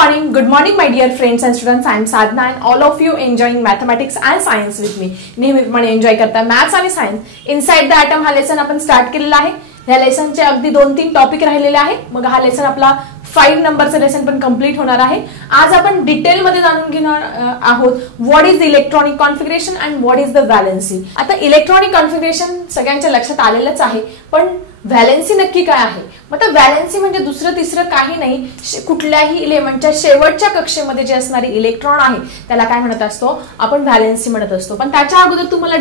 Good morning, my dear friends and students. I am Sadhna and all of you enjoying mathematics and science with me. नेहमीप्रमाणे enjoy करता maths आणि science inside the item हा lesson आपण start केलेला आहे. या लेसनचे अगदी 2-3 topic राहिलेले आहे. मग हा लेसन आपला 5 नंबरचा लेसन पण कंप्लीट होणार आहे. आज आपण डिटेल मध्ये जाणून घेणार आहोत what is the electronic configuration and what is the valency. आता इलेक्ट्रॉनिक कॉन्फिगरेशन सगळ्यांच्या लक्षात आलेलंच आहे, पण व्हॅलेन्सी नक्की काय आहे? मग व्हॅलेन्सी म्हणजे दुसरं तिसरं काही नाही, कुठल्याही इलेमेंटच्या शेवटच्या कक्षेमध्ये जे असणारे इलेक्ट्रॉन आहे त्याला काय म्हणत असतो आपण? व्हॅलेन्सी म्हणत असतो. पण त्याच्या अगोदर तुम्हाला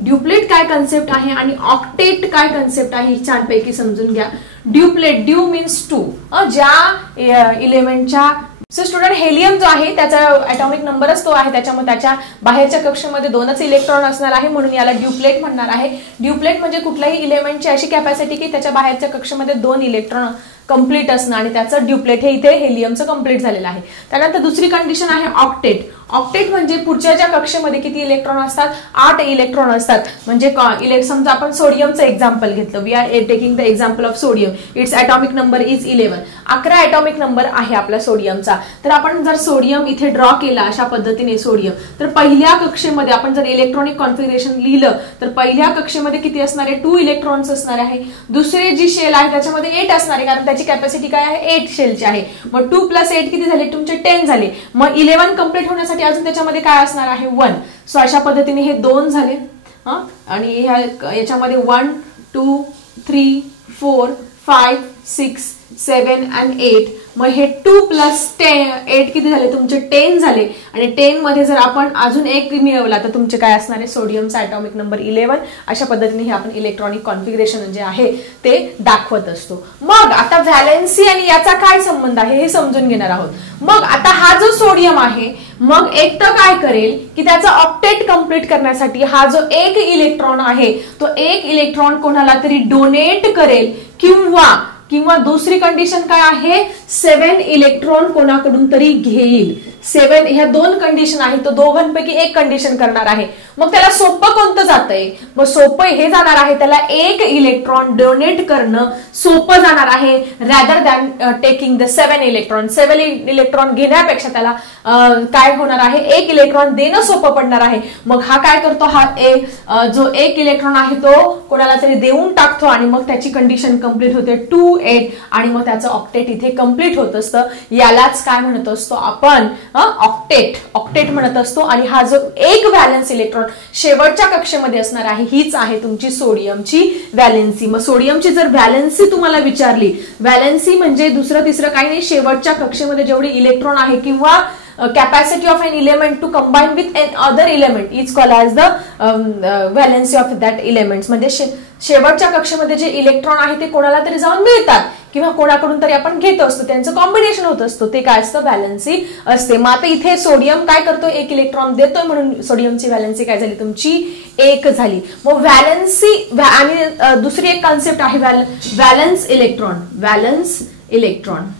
ड्युप्लेट काय कन्सेप्ट आहे आणि ऑक्टेट काय कन्सेप्ट आहे ही छानपैकी समजून घ्या. Due means 2. ज्या इलेमेंटच्या स्टुडंट हेलियम जो आहे त्याचा ॲटॉमिक नंबरच तो आहे, त्याच्यामुळे त्याच्या बाहेरच्या कक्षेमध्ये 2च इलेक्ट्रॉन असणार आहे, म्हणून याला ड्युप्लेट म्हणणार आहे. ड्युप्लेट म्हणजे कुठल्याही इलेमेंटची अशी कॅपॅसिटी की त्याच्या बाहेरच्या कक्षेमध्ये 2 इलेक्ट्रॉन कंप्लीट असणं आणि त्याचं ड्युप्लेट हे इथे हेलियमचं कंप्लीट झालेलं आहे. त्यानंतर दुसरी कंडिशन आहे ऑक्टेट. ऑक्टेट म्हणजे पुढच्या ज्या कक्षेमध्ये किती इलेक्ट्रॉन असतात? 8 इलेक्ट्रॉन असतात. म्हणजे समजा आपण सोडियमचं एक्झाम्पल घेतलं, we are taking the example of sodium. Its atomic number is 11. 11 atomic number आहे आपला सोडियमचा. तर आपण जर सोडियम इथे ड्रॉ केला अशा पद्धतीने सोडियम, तर पहिल्या कक्षेमध्ये आपण जर इलेक्ट्रॉनिक कॉन्फिगरेशन लिहिलं तर पहिल्या कक्षेमध्ये किती असणार आहे? 2 इलेक्ट्रॉन्स असणार आहे. दुसरे जी शेल आहे त्याच्यामध्ये 8 असणार आहे, कारण त्याची कॅपॅसिटी काय आहे? 8 शेलची आहे. मग 2 + 8 किती झाले? तुमचे 10 झाले. मग 11 कंप्लीट होण्यासाठी अजून त्याच्यामध्ये काय असणार आहे? 1. सो अशा पद्धतीने हे 2 झाले. आणि याच्यामध्ये 1 2 3 4 5 6 7 and 8. मग हे 2 + 8 किती झाले? तुमचे 10 झाले. आणि 10 मध्ये जर आपण अजून एक मिळवला तर तुमचे काय असणार आहे? सोडियमचा ॲटॉमिक नंबर 11. अशा पद्धतीने हे आपण इलेक्ट्रॉनिक कॉन्फिगरेशन जे आहे ते दाखवत असतो. मग आता व्हॅलेन्सी आणि याचा काय संबंध आहे हे समजून घेणार आहोत. मग आता हा जो सोडियम आहे, मग एक तर काय करेल की त्याचा ऑक्टेट कंप्लीट करण्यासाठी हा जो एक इलेक्ट्रॉन आहे तो एक इलेक्ट्रॉन कोणाला तरी डोनेट करेल, किंवा दुसरी कंडिशन काय आहे? 7 इलेक्ट्रॉन कोणाकडून तरी घेईल. 7 ह्या 2 कंडिशन आहे, तो दोघांपैकी एक कंडिशन करणार आहे. मग त्याला सोपं कोणतं जातंय? मग सोपं हे जाणार आहे, त्याला एक इलेक्ट्रॉन डोनेट करणं सोपं जाणार आहे rather than taking the 7 electron. 7 electron घेण्यापेक्षा त्याला काय होणार आहे? एक इलेक्ट्रॉन देणं सोपं पडणार आहे. मग हा काय करतो? हा जो एक इलेक्ट्रॉन आहे तो कोणाला तरी देऊन टाकतो आणि मग त्याची कंडिशन कंप्लीट होते 2 8 आणि मग त्याचं ऑक्टेट इथे कंप्लीट होत असतं. यालाच काय म्हणत असतो आपण? ऑक्टेट म्हणत असतो. आणि हा जो एक व्हॅलेन्स इलेक्ट्रॉन शेवटच्या कक्षेमध्ये असणार आहे हीच आहे तुमची सोडियमची व्हॅलेन्सी. मग सोडियमची जर व्हॅलेन्सी तुम्हाला विचारली, व्हॅलेन्सी म्हणजे दुसरं तिसरं काही नाही, शेवटच्या कक्षेमध्ये जेवढे इलेक्ट्रॉन आहे किंवा capacity of an element to combine with another element is called as the valency of that elements. म्हणजे शेवटच्या कक्षेमध्ये जे इलेक्ट्रॉन आहे ते कोणाला तरी जाऊन मिळतात किंवा कोणाकडून तरी आपण घेत असतो, त्यांचं कॉम्बिनेशन होत असतो, ते काय असतं? व्हॅलेन्सी असते. मग आता इथे सोडियम काय करतो? एक इलेक्ट्रॉन देतोय, म्हणून सोडियमची व्हॅलेन्सी काय झाली? तुमची 1 झाली. मग व्हॅलेन्सी आणि दुसरी एक कॉन्सेप्ट आहे व्हॅलेन्स इलेक्ट्रॉन.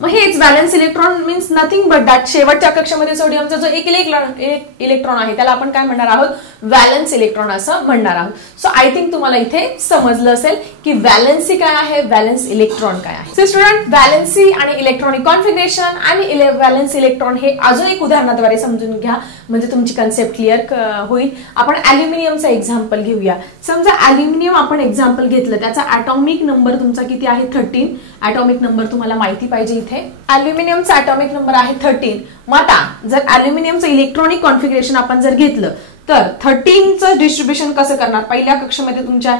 मग हेच valence electron means nothing but that शेवटच्या कक्षेमध्ये सोडियमचा जो एक इलेक्ट्रॉन आहे त्याला आपण काय म्हणणार आहोत? व्हॅलेन्स इलेक्ट्रॉन असं म्हणणार आहोत. सो आय थिंक तुम्हाला इथे समजलं असेल की व्हॅलेन्सी काय आहे, व्हॅलेन्स इलेक्ट्रॉन काय आहे. सो स्टुडंट, व्हॅलेन्सी आणि इलेक्ट्रॉनिक कॉन्फिगरेशन आणि व्हॅलेन्स इलेक्ट्रॉन हे अजून एक उदाहरणाद्वारे समजून घ्या, म्हणजे तुमची कन्सेप्ट क्लिअर होईल. आपण अल्युमिनियमचा एक्झाम्पल घेऊया. समजा अल्युमिनियम आपण एक्झाम्पल घेतलं, त्याचा ॲटॉमिक नंबर तुमचा किती आहे? 13. ॲटॉमिक नंबर तुम्हाला माहिती पाहिजे. इथे अल्युमिनियमचा ॲटॉमिक नंबर आहे 13. मग आता जर अल्युमिनियमचं इलेक्ट्रॉनिक कॉन्फिगरेशन आपण जर घेतलं तर 13चं डिस्ट्रीब्युशन कसं करणार? पहिल्या कक्षेमध्ये तुमच्या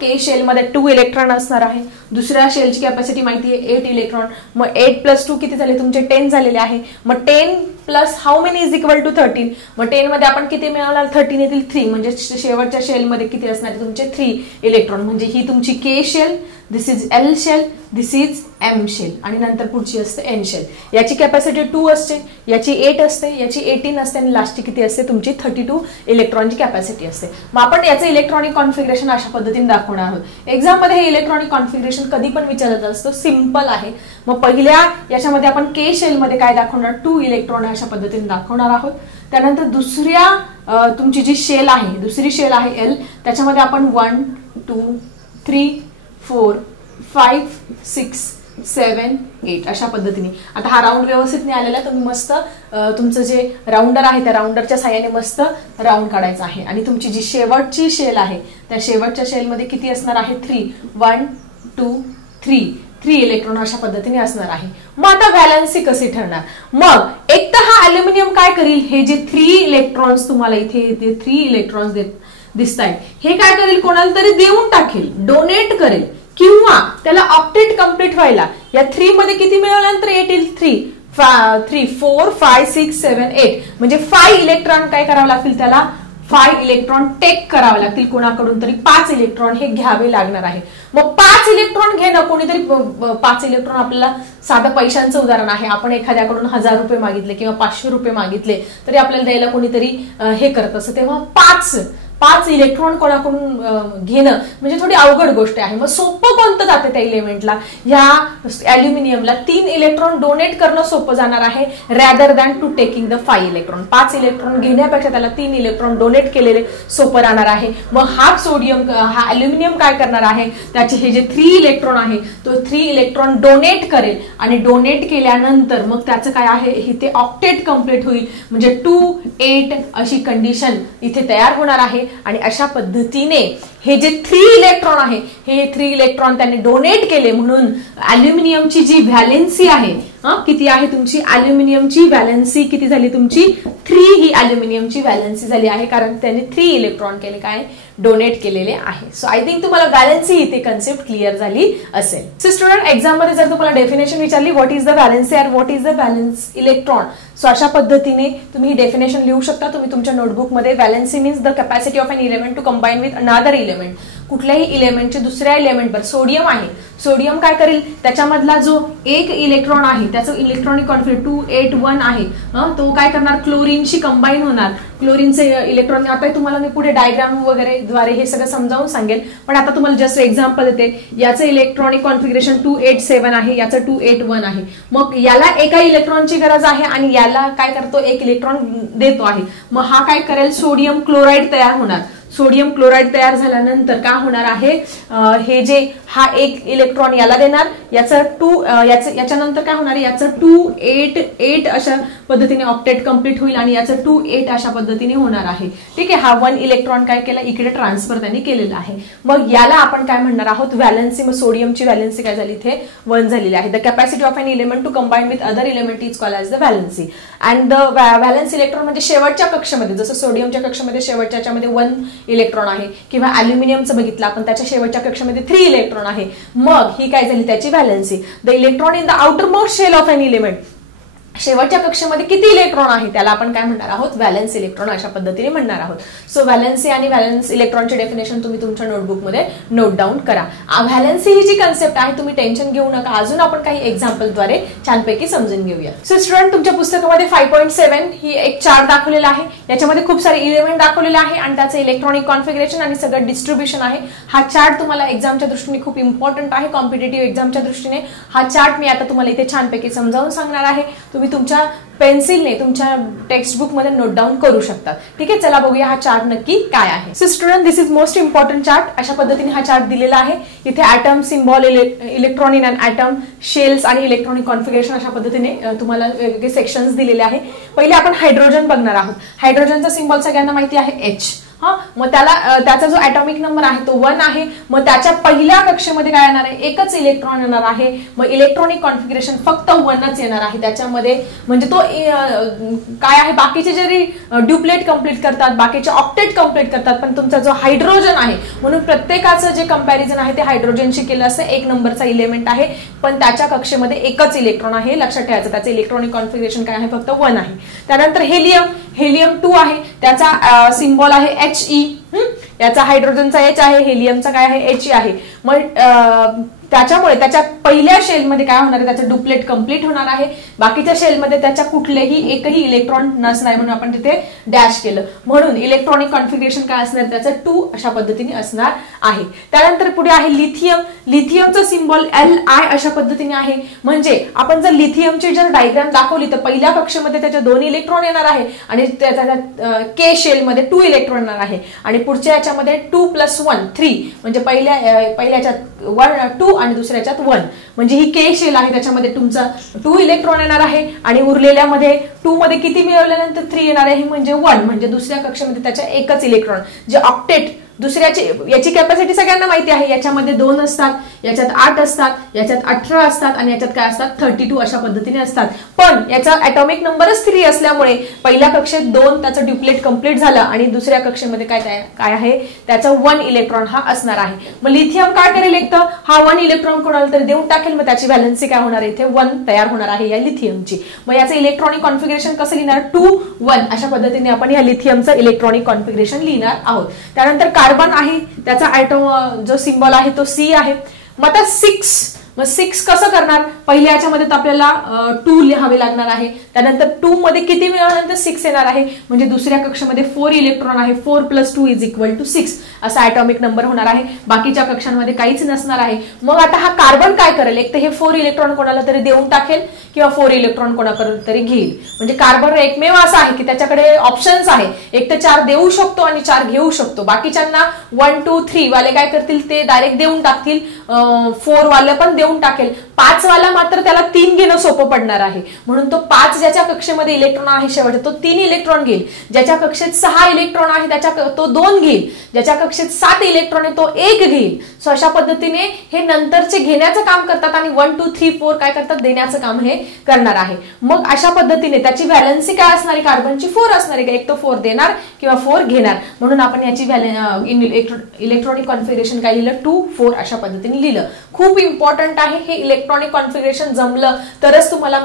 के शेल मध्ये 2 इलेक्ट्रॉन असणार आहे. दुसऱ्या शेलची कॅपॅसिटी माहिती आहे 8 इलेक्ट्रॉन. मग 8 + 2 किती झाले? तुमचे 10 झालेले आहे. मग 10 + how many is equal to 13. मग 10 मध्ये आपण किती मिळवणार? 13 येतील 3. म्हणजे शेवटच्या शेलमध्ये किती असणार आहे? तुमचे 3 इलेक्ट्रॉन. म्हणजे ही तुमची K shell, this is L shell, this is M shell आणि नंतर पुढची असते एन शेल. याची कॅपॅसिटी 2 असते, याची 8 असते, याची 18 असते आणि लास्टची किती असते? तुमची 32 इलेक्ट्रॉनची कॅपॅसिटी असते. मग आपण याचं इलेक्ट्रॉनिक कॉन्फिगरेशन अशा पद्धतीने दाखवणार आहोत. एक्झाम मध्ये हे इलेक्ट्रॉनिक कॉन्फिगरेशन कधी पण विचारत असतो, सिंपल आहे. मग पहिल्या याच्यामध्ये आपण के शेल मध्ये काय दाखवणार? 2 इलेक्ट्रॉन अशा पद्धतीने दाखवणार आहोत. त्यानंतर दुसऱ्या तुमची जी शेल आहे, दुसरी शेल आहे एल, त्याच्यामध्ये आपण 1 2 3 4 5 6 7 8 अशा पद्धतीने. आता हा राऊंड व्यवस्थित नाही आलेला, तुम्ही मस्त तुमचं जे राऊंडर आहे त्या राऊंडरच्या साहाय्याने मस्त राऊंड काढायचा आहे. आणि तुमची जी शेवटची शेल आहे त्या शेवटच्या शेलमध्ये किती असणार आहे 3 1 2 3 इलेक्ट्रॉन अशा पद्धतीने असणार आहे. मग आता व्हॅलेन्सी कशी ठरणार? मग एक तर हा अल्युमिनियम काय करेल, हे जे 3 इलेक्ट्रॉन्स तुम्हाला इथे 3 इलेक्ट्रॉन्स दिसत आहेत, हे काय करेल, कोणाला तरी देऊन टाकेल, डोनेट करेल, किंवा त्याला ऑक्टेट कम्प्लीट व्हायला या 3 मध्ये किती मिळवल्यानंतर 8 येईल, 3 4 5 6 7 8 म्हणजे 5 इलेक्ट्रॉन काय करावं लागतील, त्याला 5 इलेक्ट्रॉन टेक करावे लागतील, कोणाकडून तरी 5 इलेक्ट्रॉन हे घ्यावे लागणार आहे. मग 5 इलेक्ट्रॉन घेणं, कोणीतरी 5 इलेक्ट्रॉन आपल्याला साधं पैशांचं उदाहरण आहे, आपण एखाद्याकडून 1000 रुपये मागितले किंवा 500 रुपये मागितले तरी आपल्याला द्यायला कोणीतरी हे करत असं, तेव्हा 5 इलेक्ट्रॉन कोणाकडून घेणं म्हणजे थोडी अवघड गोष्ट आहे. मग सोपं कोणतं जाते त्या इलेमेंटला, या अल्युमिनियमला 3 इलेक्ट्रॉन डोनेट करणं सोपं जाणार आहे, rather than to taking the 5 electron. 5 electron घेण्यापेक्षा त्याला 3 इलेक्ट्रॉन डोनेट केलेले सोपं राहणार आहे. मग हा अल्युमिनियम काय करणार आहे, त्याचे हे जे 3 इलेक्ट्रॉन आहे तो 3 इलेक्ट्रॉन डोनेट करेल, आणि डोनेट केल्यानंतर मग त्याचं काय आहे, इथे ऑक्टेट कम्प्लीट होईल, म्हणजे 2 8 अशी कंडिशन इथे तयार होणार आहे. आणि अशा पद्धतीने हे जे 3 इलेक्ट्रॉन आहे, हे 3 इलेक्ट्रॉन त्यांनी डोनेट केले, म्हणून अल्युमिनियमची जी व्हॅलेन्सी आहे किती आहे तुमची, अल्युमिनियमची व्हॅलेन्सी किती झाली तुमची 3 ही अल्युमिनियमची व्हॅलेन्सी झाली आहे, कारण त्यांनी 3 इलेक्ट्रॉन केले, काय डोनेट केलेले आहे. सो आय थिंक तुम्हाला व्हॅलेन्सी इथे कन्सेप्ट क्लिअर झाली असेल. सो स्टुडंट, एक्झाम मध्ये जर तुम्हाला डेफिनेशन विचारली व्हॉट इज द व्हॅलेन्सी और what is the valence electron, so अशा पद्धतीने तुम्ही डेफिनेशन लिहू शकता. तुम्ही तुमच्या नोटबुक मध्ये valency means the capacity of an element to combine with another element. कुठल्याही इलेमेंटचे दुसऱ्या इलेमेंटवर, सोडियम आहे, सोडियम काय करेल, त्याच्यामधला जो एक इलेक्ट्रॉन आहे त्याचं इलेक्ट्रॉनिक कॉन्फिगरेशन 281 आहे, तो काय करणार, क्लोरीनशी कंबाईन होणार. क्लोरीनचे इलेक्ट्रॉन, आता तुम्हाला मी पुढे डायग्राम वगैरे द्वारे हे सगळं समजावून सांगेल, पण आता तुम्हाला जस्ट एक्झाम्पल देते. याचं इलेक्ट्रॉनिक कॉन्फिगरेशन 287 आहे, याचं 281 आहे. मग याला एका इलेक्ट्रॉनची गरज आहे आणि याला काय करतो, एक इलेक्ट्रॉन देतो आहे. मग हा काय करेल, सोडियम क्लोराईड तयार होणार. सोडियम क्लोराईड तयार झाल्यानंतर काय होणार आहे, हे जे हा एक इलेक्ट्रॉन याला देणार, याच्यानंतर काय होणार, याचं 288 अशा पद्धतीने ऑक्टेट कम्प्लीट होईल आणि याचं 28 अशा पद्धतीने होणार आहे. ठीक आहे, हा 1 इलेक्ट्रॉन काय केला, इकडे ट्रान्सफर त्यांनी केलेला आहे. मग याला आपण काय म्हणणार आहोत, व्हॅलेन्सी. मग सोडियमची व्हॅलेन्सी काय झाली, इथे 1 झालेली आहे. The capacity of an element to combine with other element is called as the valency. And the valence electron म्हणजे शेवटच्या कक्षेमध्ये, जसं सोडियमच्या कक्षेमध्ये शेवटच्यामध्ये 1 इलेक्ट्रॉन आहे, किंवा अल्युमिनियमचं बघितलं आपण, त्याच्या शेवटच्या कक्षेमध्ये 3 इलेक्ट्रॉन आहे. मग ही काय झाली, त्याची valency. The electron in the outermost shell of an element, शेवटच्या कक्षेमध्ये किती इलेक्ट्रॉन आहे त्याला आपण काय म्हणणार आहोत, व्हॅलेन्स इलेक्ट्रॉन अशा पद्धतीने म्हणणार आहोत. सो व्हॅलेन्सी आणि व्हॅलेन्स इलेक्ट्रॉनचे डेफिनेशन तुम्ही तुमच्या नोटबुकमध्ये नोट डाऊन करा. व्हॅलेन्सी ही जी कन्सेप्ट आहे तुम्ही टेन्शन घेऊ नका, अजून आपण काही एक्झाम्पलद्वारे छानपैकी समजून घेऊया. सो स्टुडंट, तुमच्या पुस्तकामध्ये 5.7 ही एक चार्ट दाखवलेला आहे, याच्यामध्ये खूप सारे इलेमेंट दाखवलेले आहे आणि त्याचं इलेक्ट्रॉनिक कॉन्फिगरेशन आणि सगळं डिस्ट्रीब्युशन आहे. हा चार्ट तुम्हाला एक्झामच्या दृष्टीने खूप इम्पॉर्टंट आहे, कॉम्पिटेटिव्ह एक्झामच्या दृष्टीने. हा चार्ट मी आता तुम्हाला इथे छानपैकी समजावून सांगणार आहे, तुम्ही तुमच्या पेन्सिलने तुमच्या टेक्स्टबुक मध्ये नोट डाऊन करू शकता. ठीक आहे, चला बघूया हा चार्ट नक्की काय आहे. So student, this is most important chart. अशा पद्धतीने हा चार्ट दिलेला आहे. इथे atom symbol, electron in and atom, shells आणि इलेक्ट्रॉनिक कॉन्फिगरेशन अशा पद्धतीने तुम्हाला वेगवेगळे सेक्शन्स दिलेले आहे. पहिले आपण हायड्रोजन बघणार आहोत. हायड्रोजनचा सिम्बॉल सगळ्यांना माहिती आहे H. मग त्याचा जो ॲटॉमिक नंबर आहे तो 1 आहे. मग त्याच्या पहिल्या कक्षेमध्ये काय येणार आहे, एकच इलेक्ट्रॉन येणार आहे. मग इलेक्ट्रॉनिक कॉन्फिगरेशन फक्त 1च येणार आहे त्याच्यामध्ये. म्हणजे तो काय आहे, बाकीचे जरी ड्युप्लेट कम्प्लीट करतात, बाकीचे ऑक्टेट कम्प्लीट करतात, पण तुमचा जो हायड्रोजन आहे, म्हणून प्रत्येकाचं जे कंपॅरिझन आहे ते हायड्रोजनशी केलं असं. 1 नंबरचा इलेमेंट आहे पण त्याच्या कक्षेमध्ये एकच इलेक्ट्रॉन आहे, लक्षात ठेवायचं. त्याचं इलेक्ट्रॉनिक कॉन्फिगरेशन काय आहे, फक्त 1 आहे. त्यानंतर हेलियम 2 आहे, त्याचा सिम्बॉल आहे He. याचा हायड्रोजनचा H आहे, हेलियमचा काय आहे, He आहे. मग त्याच्यामुळे त्याच्या पहिल्या शेलमध्ये काय होणार आहे, त्याचं डुप्लेट कम्प्लीट होणार आहे. बाकीच्या शेलमध्ये त्याच्या कुठलेही एकही इलेक्ट्रॉन नसणार, म्हणून आपण तिथे डॅश केलं. म्हणून इलेक्ट्रॉनिक कॉन्फिगरेशन काय असणार, त्याचं 2 अशा पद्धतीने असणार आहे. त्यानंतर पुढे आहे लिथियम. लिथियमचा सिम्बॉल Li अशा पद्धतीने आहे. म्हणजे आपण जर लिथियमची जर डायग्राम दाखवली तर पहिल्या कक्षेमध्ये त्याच्या 2 इलेक्ट्रॉन येणार आहे आणि त्याच्या K शेलमध्ये 2 इलेक्ट्रॉन येणार आहे. आणि पुढच्या याच्यामध्ये 2 + 1 3, म्हणजे पहिल्याच्या 2 आणि दुसऱ्याच्यात 1, म्हणजे ही के शेल आहे, त्याच्यामध्ये तुमचा 2 इलेक्ट्रॉन येणार आहे आणि उरलेल्यामध्ये 2 मध्ये किती मिळवल्यानंतर 3 येणार आहे, म्हणजे 1, म्हणजे दुसऱ्या कक्षेमध्ये त्याच्या एकच इलेक्ट्रॉन, जे ऑक्टेट दुसऱ्याची याची कॅपॅसिटी सगळ्यांना माहिती आहे, याच्यामध्ये 2 असतात, याच्यात 8 असतात, याच्यात 18 असतात आणि याच्यात काय असतात 32 अशा पद्धतीने असतात. पण याचा ॲटॉमिक नंबरच 3 असल्यामुळे पहिल्या कक्षेत 2 त्याचं ड्युप्लेट कंप्लीट झालं आणि दुसऱ्या कक्षेमध्ये काय आहे त्याचा 1 इलेक्ट्रॉन हा असणार आहे. मग लिथियम काय करेल, एक तर हा 1 इलेक्ट्रॉन कोणाला तरी देऊन टाकेल, मग त्याची व्हॅलन्सी काय होणार आहे, इथे 1 तयार होणार आहे या लिथियमची. मग याचं इलेक्ट्रॉनिक कॉन्फिगरेशन कसं लिहिणार, 2 1 अशा पद्धतीने आपण या लिथियमचं इलेक्ट्रॉनिक कॉन्फिगरेशन लिहिणार आहोत. त्यानंतर कार्बन आहे, त्याचा ॲटॉम जो सिम्बॉल आहे तो C आहे. मग आता 6, मग 6 कसं करणार, पहिल्या याच्यामध्ये तर आपल्याला 2 लिहावे लागणार आहे, त्यानंतर 2 मध्ये किती मिळाल्यानंतर 6 येणार आहे, म्हणजे दुसऱ्या कक्षामध्ये 4 इलेक्ट्रॉन आहे, 4 + 2 = 6 असा ॲटॉमिक नंबर होणार आहे. बाकीच्या कक्षांमध्ये काहीच नसणार आहे. मग आता हा कार्बन काय करेल, एक तर हे 4 इलेक्ट्रॉन कोणाला तरी देऊन टाकेल किंवा 4 इलेक्ट्रॉन कोणाकडून तरी घेईल. म्हणजे कार्बन एकमेव असा आहे की त्याच्याकडे ऑप्शन्स आहे, एक तर 4 देऊ शकतो आणि 4 घेऊ शकतो. बाकीच्यांना 1 2 3 वाले काय करतील, ते डायरेक्ट देऊन टाकतील, 4 वाले पण देऊन टाकेल. 5 वाला मात्र त्याला 3 घेणं सोपं पडणार आहे, म्हणून तो 5 ज्याच्या कक्षेमध्ये इलेक्ट्रॉन आहे शेवटचा तो 3 इलेक्ट्रॉन घेईल. ज्याच्या कक्षेत 6 इलेक्ट्रॉन आहे तो 2 घेईल. ज्याच्या कक्षेत 7 इलेक्ट्रॉन आहे तो 1 घेईल. सो अशा पद्धतीने हे नंतरचे घेण्याचं काम करतात आणि 1 2 3 4 काय करतात, देण्याचं काम हे करणार आहे. मग अशा पद्धतीने त्याची व्हॅलन्सी काय असणार आहे, कार्बनची 4 असणार आहे, एक तो 4 देणार किंवा 4 घेणार. म्हणून आपण याची इलेक्ट्रॉनिक कॉन्फिगरेशन काय लिहिलं, 2 4 अशा पद्धतीने लिहिलं. खूप इम्पॉर्टंट आहे हे इलेक्ट्रॉनिक कॉन्फिगरेशन, जमलं तरच तुम्हाला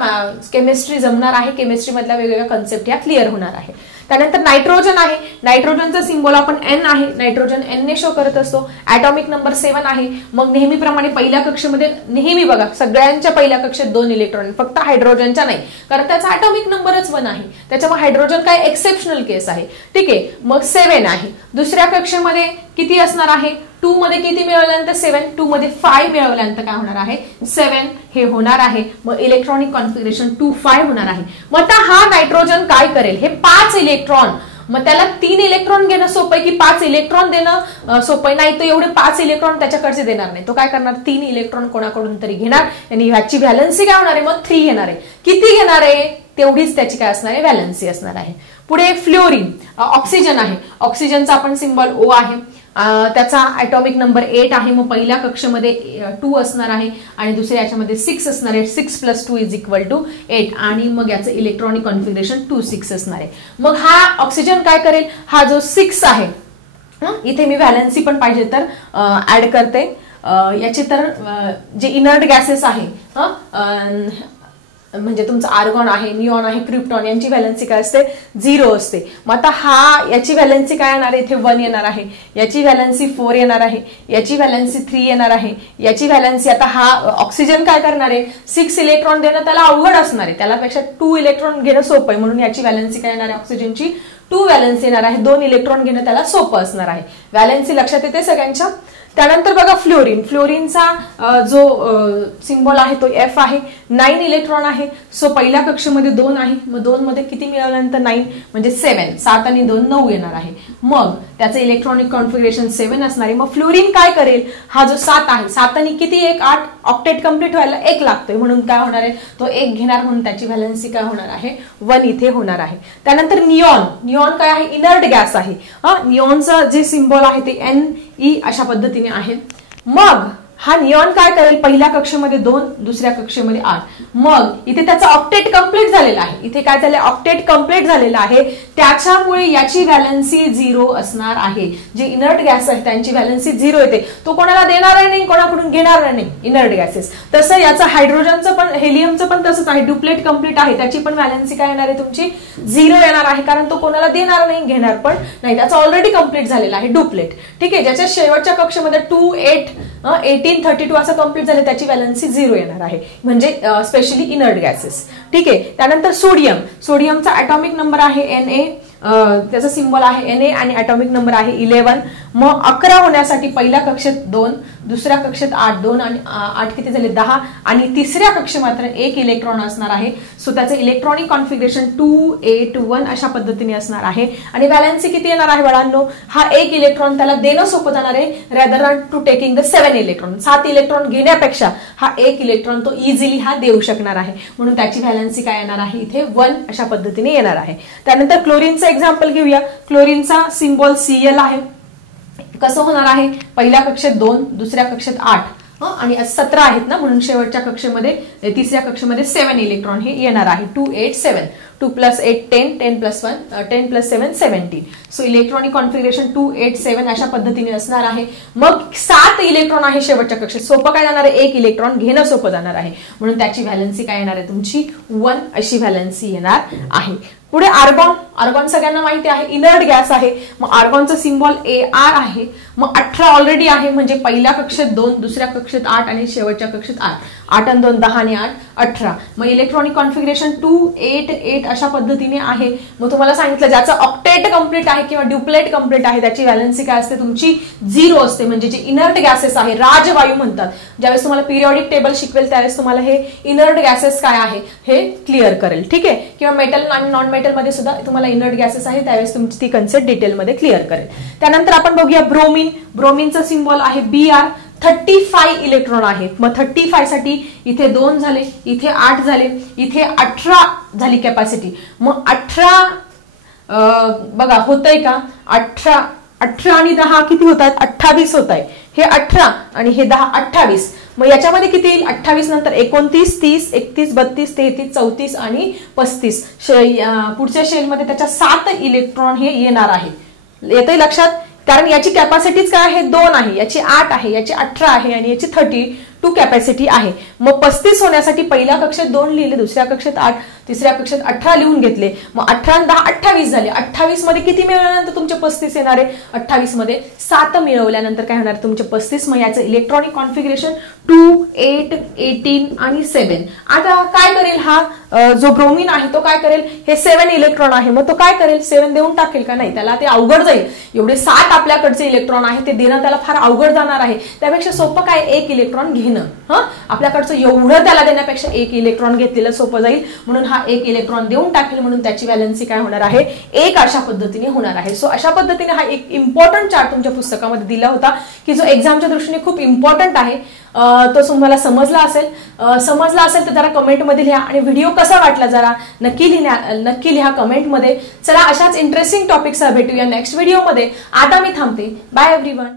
केमिस्ट्री जमणार आहे. केमिस्ट्री मधल्या वेगवेगळ्या कन्सेप्ट या क्लिअर होणार आहे. त्यानंतर नायट्रोजन आहे, नायट्रोजनचा सिम्बॉल आपण N आहे, नायट्रोजन N ने शो करत असतो. ॲटॉमिक नंबर 7 आहे. मग नेहमीप्रमाणे पहिल्या कक्षेमध्ये नेहमी बघा सगळ्यांच्या पहिल्या कक्षेत 2 इलेक्ट्रॉन, फक्त हायड्रोजनच्या नाही, कारण त्याचा ॲटॉमिक नंबरच 1 आहे, त्याच्यामुळे हायड्रोजन काय एक्सेप्शनल केस आहे. ठीक आहे, मग 7 आहे. दुसऱ्या कक्षेमध्ये किती असणार आहे, 2 मध्ये किती मिळवल्यानंतर 7, 2 मध्ये 5 मिळवल्यानंतर काय होणार आहे, 7 हे होणार आहे. मग इलेक्ट्रॉनिक कॉन्फिगरेशन 2 5 होणार आहे. मग आता हा नायट्रोजन काय करेल, हे 5 इलेक्ट्रॉन, मग त्याला 3 इलेक्ट्रॉन घेणं सोपं आहे की 5 इलेक्ट्रॉन देणं सोपं नाही, तो एवढे 5 इलेक्ट्रॉन त्याच्याकडचे देणार नाही. तो काय करणार, 3 इलेक्ट्रॉन कोणाकडून तरी घेणार आणि ह्याची व्हॅलन्सी काय होणार आहे, मग 3 येणार आहे. किती घेणार आहे, तेवढीच त्याची काय असणार आहे, व्हॅलन्सी असणार आहे. पुढे फ्लोरीन, ऑक्सिजन आहे. ऑक्सिजनचा आपण सिम्बॉल O आहे, त्याचा ॲटॉमिक नंबर 8 आहे. मग पहिल्या कक्षेमध्ये 2 असणार आहे आणि दुसऱ्या याच्यामध्ये 6 असणार आहे. 6 + 2 = 8 आणि मग याचं इलेक्ट्रॉनिक कॉन्फिगरेशन 2 6 असणार आहे. मग हा ऑक्सिजन काय करेल, हा जो 6 आहे, इथे मी व्हॅलन्सी पण पाहिजे तर ऍड करते. याचे तर जे इनर्ट गॅसेस आहे, म्हणजे तुमचं आर्गॉन आहे, निऑन आहे, क्रिप्टॉन, यांची व्हॅलन्सी काय असते, 0 असते. मग आता हा याची व्हॅलन्सी काय येणार आहे, इथे 1 येणार आहे. याची व्हॅलन्सी 4 येणार आहे. याची व्हॅलन्सी 3 येणार आहे. याची व्हॅलन्सी, आता हा ऑक्सिजन काय करणार आहे, 6 इलेक्ट्रॉन देणं त्याला अवघड असणार आहे, त्यालापेक्षा 2 इलेक्ट्रॉन घेणं सोपं आहे, म्हणून याची व्हॅलन्सी काय येणार आहे, ऑक्सिजनची 2 व्हॅलन्सी येणार आहे. 2 इलेक्ट्रॉन घेणं त्याला सोपं असणार आहे. व्हॅलन्सी लक्षात येते सगळ्यांच्या. त्यानंतर बघा फ्लोरीन, फ्लोरीनचा जो सिम्बॉल आहे तो F आहे. 9 इलेक्ट्रॉन आहे. सो पहिल्या कक्षेमध्ये 2 आहे, मग 2 मध्ये किती मिळाल्यानंतर 9 म्हणजे 7, 7 आणि 2 9 येणार आहे. मग त्याचं इलेक्ट्रॉनिक कॉन्फिगरेशन 7 असणार आहे. मग फ्लोरीन काय करेल, हा जो 7 आहे, 7 आणि किती 1 8, ऑक्टेट कंप्लीट व्हायला 1 लागतोय, म्हणून काय होणार आहे, तो 1 घेणार, म्हणून त्याची व्हॅलन्सी काय होणार आहे, 1 इथे होणार आहे. त्यानंतर निऑन, निऑन काय आहे, इनर्ट गॅस आहे. निऑनचं जे सिम्बॉल आहे ते Ne अशा पद्धतीने आहे. मग हा निऑन काय करेल, पहिल्या कक्षेमध्ये 2, दुसऱ्या कक्षेमध्ये 8. मग इथे त्याचा ऑक्टेट कंप्लीट झालेला आहे. इथे काय झालं, ऑक्टेट कंप्लीट झालेला आहे, त्याच्यामुळे याची व्हॅलन्सी 0 असणार आहे. जे इनर्ट गॅस आहे त्यांची व्हॅलन्सी 0 येते. तो कोणाला देणार नाही, कोणाकडून घेणार नाही, इनर्ट गॅसेस. तसं याचं हायड्रोजनचं पण, हेलियमचं पण तसंच आहे, ड्युप्लेट कंप्लीट आहे, त्याची पण व्हॅलन्सी काय येणार आहे, तुमची 0 येणार आहे, कारण तो कोणाला देणार नाही, घेणार पण नाही, त्याचा ऑलरेडी कंप्लीट झालेला आहे ड्युप्लेट. ठीक आहे, ज्याच्या शेवटच्या कक्षेमध्ये 2 8 18 32 असं कंप्लीट झालं, त्याची व्हॅलन्सी 0 येणार आहे, म्हणजे स्पेशली इनर्ट गॅसेस. ठीक आहे. त्यानंतर सोडियम, सोडियमचा ॲटॉमिक नंबर आहे Na, त्याचा सिम्बॉल आहे Na आणि ॲटॉमिक नंबर आहे 11. मग 11 होण्यासाठी पहिल्या कक्षेत 2, दुसऱ्या कक्षेत 8, 2 आणि 8 किती झाले 10, आणि तिसऱ्या कक्षेत मात्र 1 इलेक्ट्रॉन असणार आहे. सो त्याचे इलेक्ट्रॉनिक कॉन्फिगरेशन 2, 8, 1 अशा पद्धतीने असणार आहे. आणि व्हॅलेन्सी किती येणार आहे बाळांनो, हा 1 इलेक्ट्रॉन त्याला देणं सोपं जाणार आहे rather than to taking the 7 electron. 7 electron घेण्यापेक्षा हा 1 इलेक्ट्रॉन तो इझिली हा देऊ शकणार आहे, म्हणून त्याची व्हॅलेन्सी काय येणार आहे इथे 1 अशा पद्धतीने येणार आहे. त्यानंतर क्लोरीनचं एक्झाम्पल घेऊया. क्लोरीनचा सिम्बॉल Cl आहे. कसं होणार आहे, पहिल्या कक्षेत 2, दुसऱ्या कक्षेत 8 आणि 17 आहेत ना, म्हणून शेवटच्या कक्षेमध्ये तिसऱ्या कक्षेमध्ये 7 इलेक्ट्रॉन हे येणार आहे. 2, 8, 7. 2 + 8 10, 10 + 1 10 + 7 17. सो इलेक्ट्रॉनिक कॉन्फिगरेशन 2, 8, 7 अशा पद्धतीने असणार आहे. मग 7 इलेक्ट्रॉन आहे शेवटच्या कक्षेत. सोपं काय जाणार आहे, 1 इलेक्ट्रॉन घेणं सोपं जाणार आहे, म्हणून त्याची व्हॅलेन्सी काय येणार आहे तुमची 1 अशी व्हॅलेन्सी येणार आहे. पुढे आर्गॉन. आर्गॉन सगळ्यांना माहिती आहे इनर्ट गॅस आहे. मग आर्गॉनचा सिम्बॉल AR आहे. मग 18 ऑलरेडी आहे, म्हणजे पहिल्या कक्षेत 2, दुसऱ्या कक्षेत 8 आणि शेवटच्या कक्षेत 8. 8 आणि 2 10 आणि 8 18. मग इलेक्ट्रॉनिक कॉन्फिगरेशन 2, 8, 8 अशा पद्धतीने आहे. मग तुम्हाला सांगितलं ज्याचं ऑक्टेट कम्प्लीट आहे किंवा ड्युप्लेट कम्प्लीट आहे त्याची व्हॅलेन्सी काय असते तुमची 0 असते. म्हणजे जे इनर्ट गॅसेस आहे, राजवायू म्हणतात. ज्यावेळेस तुम्हाला पिरियॉडिक टेबल शिकवेल त्यावेळेस तुम्हाला हे इनर्ट गॅसेस काय आहे हे क्लिअर करेल, ठीक आहे. किंवा मेटल आणि नॉन मेटल मध्ये सुद्धा तुम्हाला इनर्ट गॅसेस आहे, त्यावेळेस तुमची ती कन्सेप्ट डिटेलमध्ये क्लिअर करेल. त्यानंतर आपण बघूया ब्रोमिन. ब्रोमिनचा सिम्बॉल आहे Br. 35 इलेक्ट्रॉन आहेत. मग 35 साठी इथे 2 झाले, इथे 8 झाले, इथे 18 झाली कॅपॅसिटी. मग 18 बघा होतंय का, 18 आणि 10 किती होत आहेत, 28 होत आहे. हे 18 आणि हे 10 28. मग याच्यामध्ये किती येईल, 28 नंतर 29, 30, 31, 32, 33, 34 आणि 35. पुढच्या शेलमध्ये त्याच्या 7 इलेक्ट्रॉन हे येणार आहे. येतंय लक्षात, कारण याची कॅपॅसिटीच काय आहे 2 आहे, याची 8 आहे, याची 18 आहे आणि याची 32 कॅपॅसिटी आहे. मग 35 होण्यासाठी पहिल्या कक्षेत 2 लिहिले, दुसऱ्या कक्षेत 8, तिसऱ्या कक्षेत 18 लिहून घेतले. मग 18 आणि 10 28 झाले. 28 मध्ये किती मिळवल्यानंतर तुमचे 35 येणार आहे, 28 मध्ये 7 मिळवल्यानंतर काय होणार तुमचे 35. मग याचं इलेक्ट्रॉनिक कॉन्फिगरेशन 2, 8, 18 आणि 7. आता काय करेल हा जो ब्रोमिन आहे तो काय करेल, हे 7 इलेक्ट्रॉन आहे, मग तो काय करेल 7 देऊन टाकेल का, नाही, त्याला ते अवघड जाईल. एवढे 7 आपल्याकडचे इलेक्ट्रॉन आहे ते देणं त्याला फार अवघड जाणार आहे. त्यापेक्षा सोपं काय 1 इलेक्ट्रॉन घेणं. आपल्याकडचं एवढं त्याला देण्यापेक्षा 1 इलेक्ट्रॉन घेतलेलं सोपं जाईल, म्हणून हा 1 इलेक्ट्रॉन देऊन टाकेल, म्हणून त्याची व्हॅलेन्सी काय होणार आहे 1 अशा पद्धतीने होणार आहे. सो अशा पद्धतीने हा एक इम्पॉर्टंट चार्ट तुमच्या पुस्तकामध्ये दिला होता की जो एक्झामच्या दृष्टीने खूप इम्पॉर्टंट आहे. तो तुम्हाला समजला असेल तर जरा कमेंटमध्ये लिहा, आणि व्हिडिओ कसा वाटला जरा नक्की लिहा कमेंटमध्ये. चला अशाच इंटरेस्टिंग टॉपिकसह भेटूया नेक्स्ट व्हिडिओमध्ये. आता मी थांबते. Bye everyone.